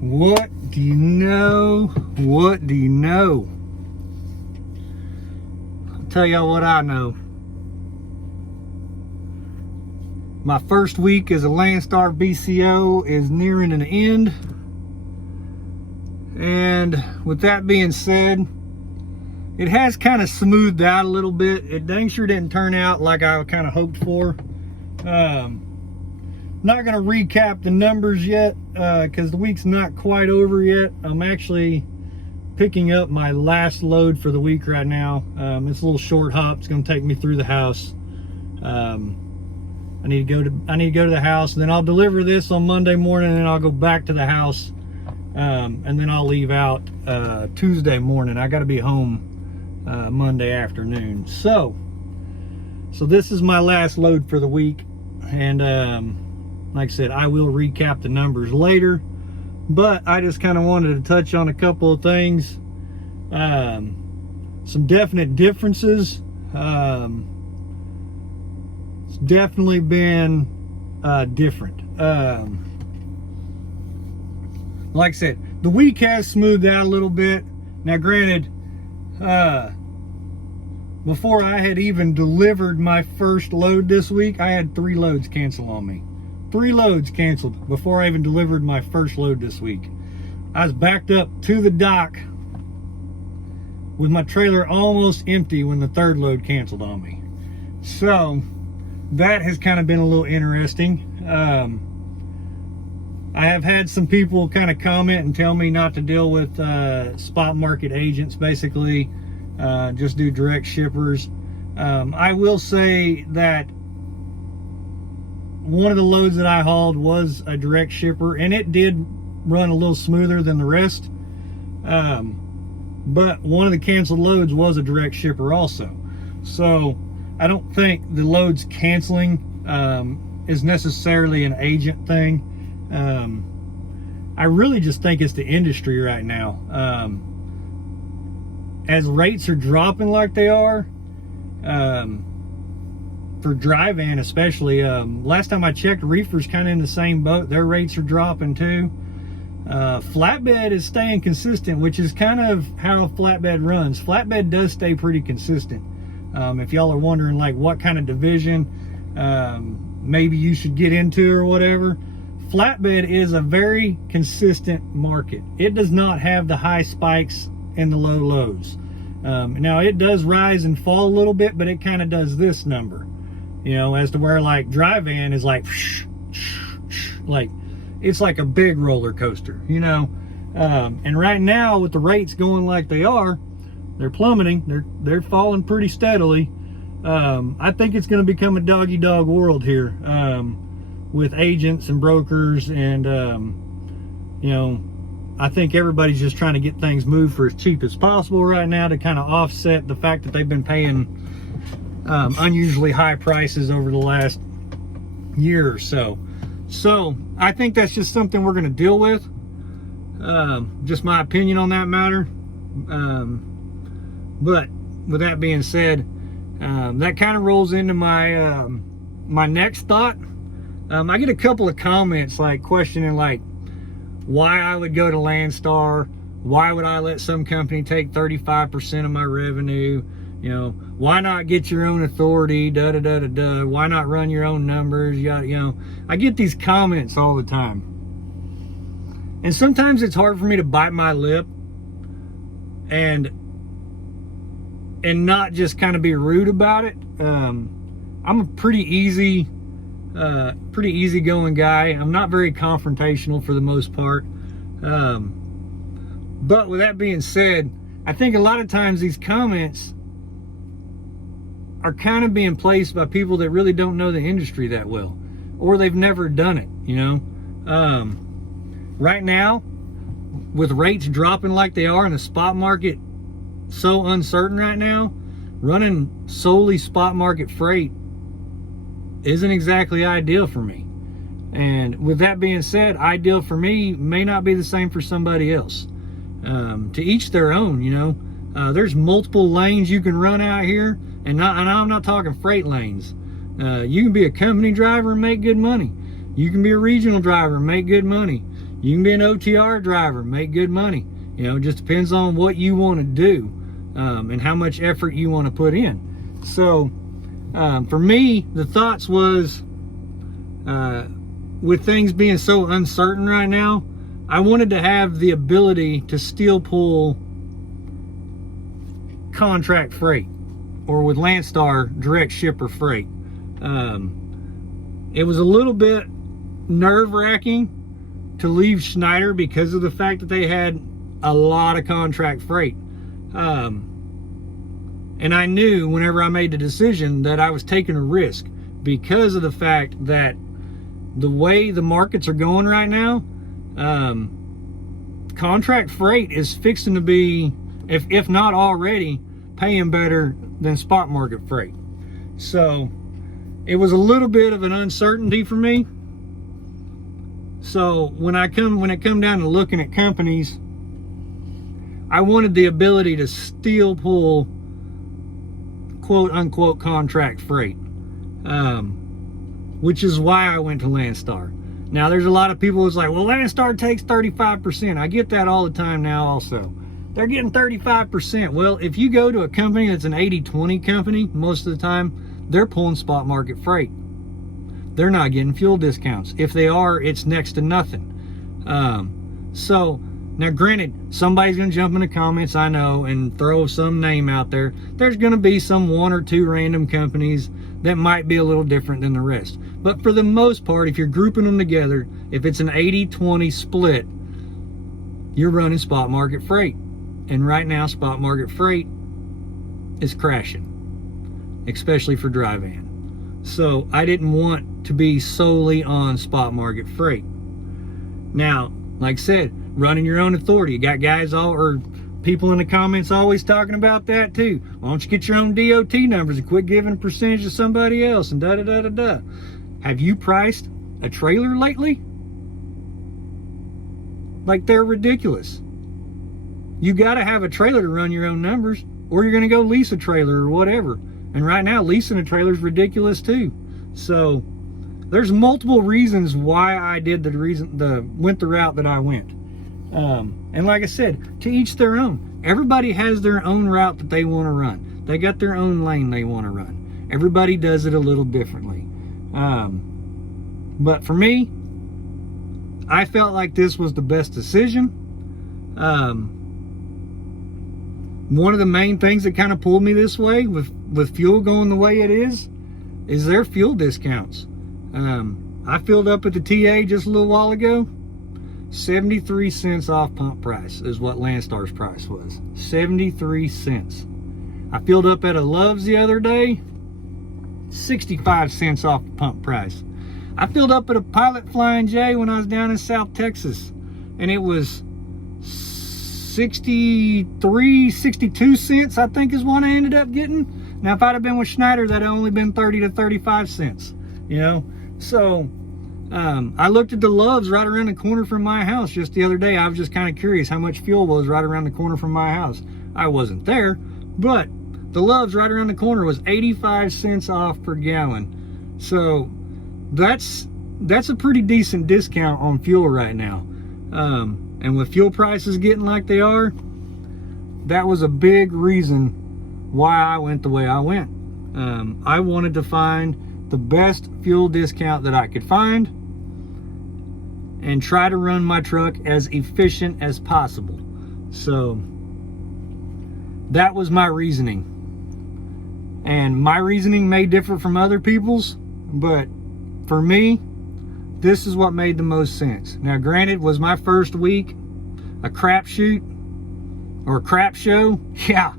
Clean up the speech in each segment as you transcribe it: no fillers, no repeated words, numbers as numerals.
What do you know? What do you know? I'll tell y'all what I know. My first week as a Landstar BCO is nearing an end. And with that being said, it has kind of smoothed out a little bit. It dang sure didn't turn out like I kind of hoped for. Not going to recap the numbers yet because the week's not quite over yet. I'm actually picking up my last load for the week right now. It's a little short hop. It's going to take me through the house. I need to go to the house, and then I'll deliver this on Monday morning, and then I'll go back to the house, and then I'll leave out Tuesday morning. I got to be home Monday afternoon. So this is my last load for the week, and like I said, I will recap the numbers later, but I just kind of wanted to touch on a couple of things. Some definite differences. It's definitely been different. Like I said, the week has smoothed out a little bit. Now granted, before I had even delivered my first load this week, I had 3 loads cancel on me. 3 loads canceled before I even delivered my first load this week. I was backed up to the dock with my trailer almost empty when the 3rd load canceled on me. So that has kind of been a little interesting. I have had some people kind of comment and tell me not to deal with spot market agents, basically just do direct shippers. I will say that one of the loads that I hauled was a direct shipper, and it did run a little smoother than the rest. But one of the canceled loads was a direct shipper also. So I don't think the loads canceling is necessarily an agent thing. I really just think it's the industry right now. As rates are dropping like they are, for dry van especially, last time I checked, reefer's kind of in the same boat. Their rates are dropping too. Flatbed is staying consistent, which is kind of how flatbed runs. Flatbed does stay pretty consistent. If y'all are wondering like what kind of division maybe you should get into or whatever, flatbed is a very consistent market. It does not have the high spikes and the low lows. Now it does rise and fall a little bit, but it kind of does this number, you know, as to where like dry van is like it's like a big roller coaster, you know. And right now with the rates going like they are, they're plummeting, they're falling pretty steadily. I think it's going to become a dog world here, with agents and brokers, and you know, I think everybody's just trying to get things moved for as cheap as possible right now to kind of offset the fact that they've been paying unusually high prices over the last year or so. So I think that's just something we're going to deal with. Just my opinion on that matter. But with that being said, that kind of rolls into my my next thought. I get a couple of comments like questioning like why I would go to Landstar, why would I let some company take 35% of my revenue, you know, why not get your own authority, why not run your own numbers, you know. I get these comments all the time, and sometimes it's hard for me to bite my lip and not just kind of be rude about it. I'm a pretty easygoing guy. I'm not very confrontational for the most part. But with that being said, I think a lot of times these comments are kind of being placed by people that really don't know the industry that well, or they've never done it, you know. Right now, with rates dropping like they are in the spot market so uncertain right now, running solely spot market freight isn't exactly ideal for me. And with that being said, ideal for me may not be the same for somebody else. To each their own, you know. There's multiple lanes you can run out here, and I'm not talking freight lanes. You can be a company driver and make good money. You can be a regional driver and make good money. You can be an OTR driver, make good money. You know, it just depends on what you want to do and how much effort you want to put in. So for me, the thoughts was, with things being so uncertain right now, I wanted to have the ability to still pull contract freight, or with Landstar, direct shipper freight. It was a little bit nerve-wracking to leave Schneider because of the fact that they had a lot of contract freight. And I knew whenever I made the decision that I was taking a risk because of the fact that the way the markets are going right now, contract freight is fixing to be, if not already, paying better than spot market freight. So it was a little bit of an uncertainty for me. So when it come down to looking at companies, I wanted the ability to still pull quote unquote contract freight, which is why I went to Landstar. Now there's a lot of people who's like, well, Landstar takes 35%. I get that all the time now also. They're getting 35%. Well, if you go to a company that's an 80-20 company, most of the time, they're pulling spot market freight. They're not getting fuel discounts. If they are, it's next to nothing. So, now granted, somebody's going to jump in the comments, I know, and throw some name out there. There's going to be some 1 or 2 random companies that might be a little different than the rest. But for the most part, if you're grouping them together, if it's an 80-20 split, you're running spot market freight. And right now, spot market freight is crashing, especially for dry van. So I didn't want to be solely on spot market freight. Now, like I said, running your own authority. You got guys or people in the comments always talking about that too. Why don't you get your own DOT numbers and quit giving a percentage to somebody else and da-da-da-da-da. Have you priced a trailer lately? Like, they're ridiculous. You got to have a trailer to run your own numbers, or you're going to go lease a trailer or whatever. And right now, leasing a trailer is ridiculous too. So there's multiple reasons why I did went the route that I went. And like I said, to each their own. Everybody has their own route that they want to run. They got their own lane they want to run. Everybody does it a little differently. But for me, I felt like this was the best decision. One of the main things that kind of pulled me this way with fuel going the way it is their fuel discounts. I filled up at the TA just a little while ago. 73 cents off pump price is what Landstar's price was. 73 cents. I filled up at a Love's the other day. 65 cents off the pump price. I filled up at a Pilot Flying J when I was down in South Texas, and it was 63, 62 cents, I think is what I ended up getting. Now, if I'd have been with Schneider, that'd have only been 30 to 35 cents, you know? So, I looked at the Love's right around the corner from my house just the other day. I was just kind of curious how much fuel was right around the corner from my house. I wasn't there, but the Love's right around the corner was 85 cents off per gallon. So that's a pretty decent discount on fuel right now. And with fuel prices getting like they are, that was a big reason why I went the way I went. I wanted to find the best fuel discount that I could find and try to run my truck as efficient as possible. So that was my reasoning. And my reasoning may differ from other people's, but for me, this is what made the most sense. Now, granted, was my first week a crapshoot or a crap show? Yeah,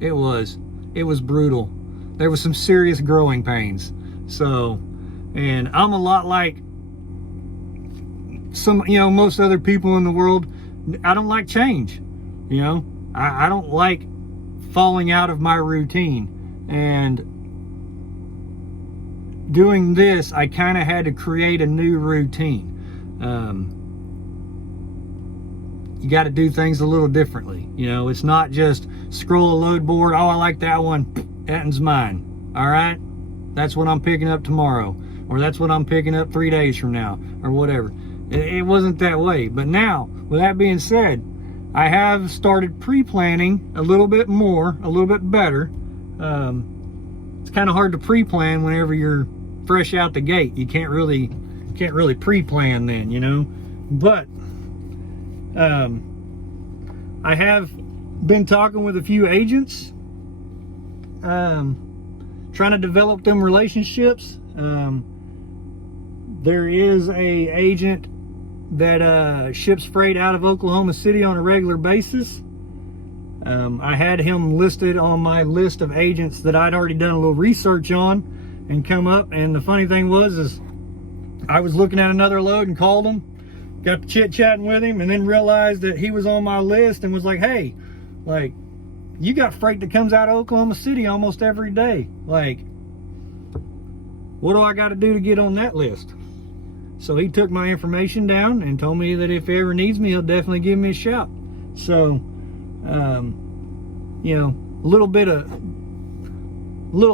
it was. It was brutal. There was some serious growing pains. So, and I'm a lot like most other people in the world. I don't like change. You know, I don't like falling out of my routine. And doing this, I kind of had to create a new routine. You got to do things a little differently. You know, it's not just scroll a load board. Oh, I like that one. That one's mine. All right. That's what I'm picking up tomorrow. Or that's what I'm picking up 3 days from now. Or whatever. It wasn't that way. But now, with that being said, I have started pre-planning a little bit more, a little bit better. It's kind of hard to pre-plan whenever you're fresh out the gate. You can't really pre-plan then, you know. But I have been talking with a few agents, trying to develop them relationships. There is a agent that ships freight out of Oklahoma City on a regular basis. I had him listed on my list of agents that I'd already done a little research on and come up. And the funny thing is I was looking at another load and called him, got to chit-chatting with him, and then realized that he was on my list and was like, hey, like, you got freight that comes out of Oklahoma City almost every day. Like, what do I got to do to get on that list? So he took my information down and told me that if he ever needs me, he'll definitely give me a shout. So, you know, a little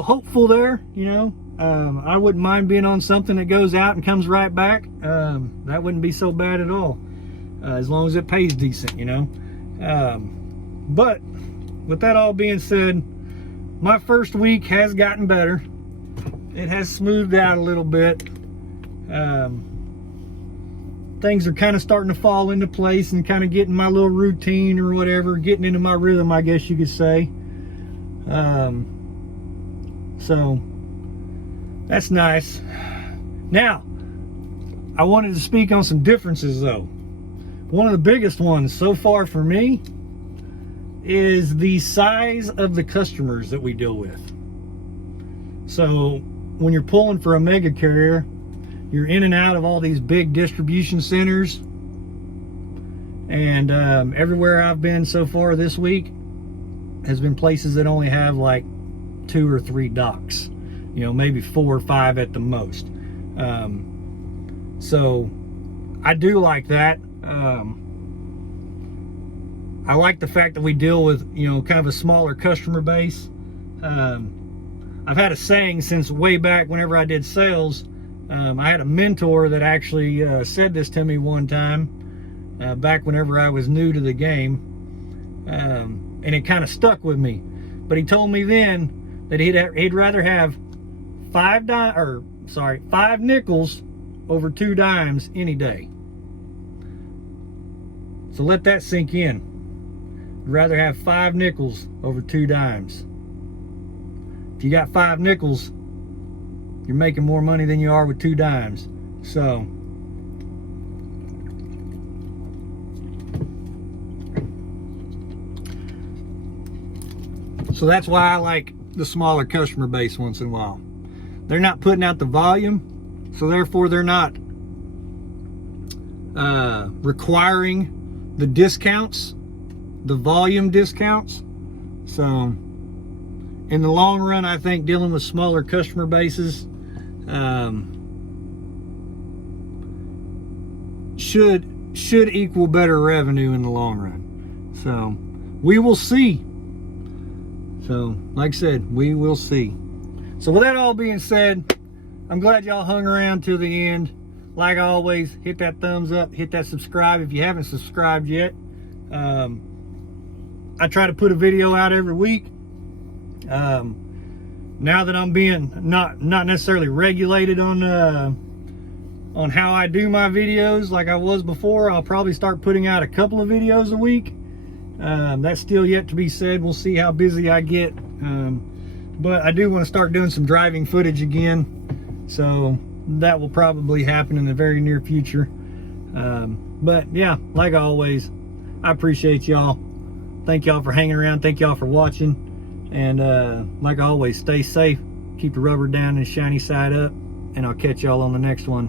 hopeful there, you know. I wouldn't mind being on something that goes out and comes right back. That wouldn't be so bad at all, as long as it pays decent, you know. But with that all being said, my first week has gotten better. It has smoothed out a little bit. Things are kind of starting to fall into place and kind of getting my little routine or whatever, getting into my rhythm, I guess you could say. So that's nice. Now, I wanted to speak on some differences though. One of the biggest ones so far for me is the size of the customers that we deal with. So when you're pulling for a mega carrier, you're in and out of all these big distribution centers, and everywhere I've been so far this week has been places that only have like 2 or 3 docks, you know, maybe 4 or 5 at the most. So I do like that. I like the fact that we deal with, you know, kind of a smaller customer base. I've had a saying since way back whenever I did sales. I had a mentor that actually said this to me one time, back whenever I was new to the game, and it kind of stuck with me. But he told me then that he'd rather have 5 nickels over 2 dimes any day. So let that sink in. I'd rather have 5 nickels over 2 dimes. If you got 5 nickels, you're making more money than you are with 2 dimes. So that's why I like the smaller customer base once in a while. They're not putting out the volume, so therefore they're not requiring the discounts, the volume discounts. So in the long run, I think dealing with smaller customer bases should equal better revenue in the long run. So we will see. So like I said, we will see. So with that all being said, I'm glad y'all hung around till the end. Like always, hit that thumbs up, hit that subscribe if you haven't subscribed yet. I try to put a video out every week. Now that I'm being not necessarily regulated on how I do my videos like I was before, I'll probably start putting out a couple of videos a week. That's still yet to be said. We'll see how busy I get. But I do want to start doing some driving footage again. So that will probably happen in the very near future. But yeah, like always, I appreciate y'all. Thank y'all for hanging around. Thank y'all for watching. And like always, stay safe, keep the rubber down and shiny side up, and I'll catch y'all on the next one.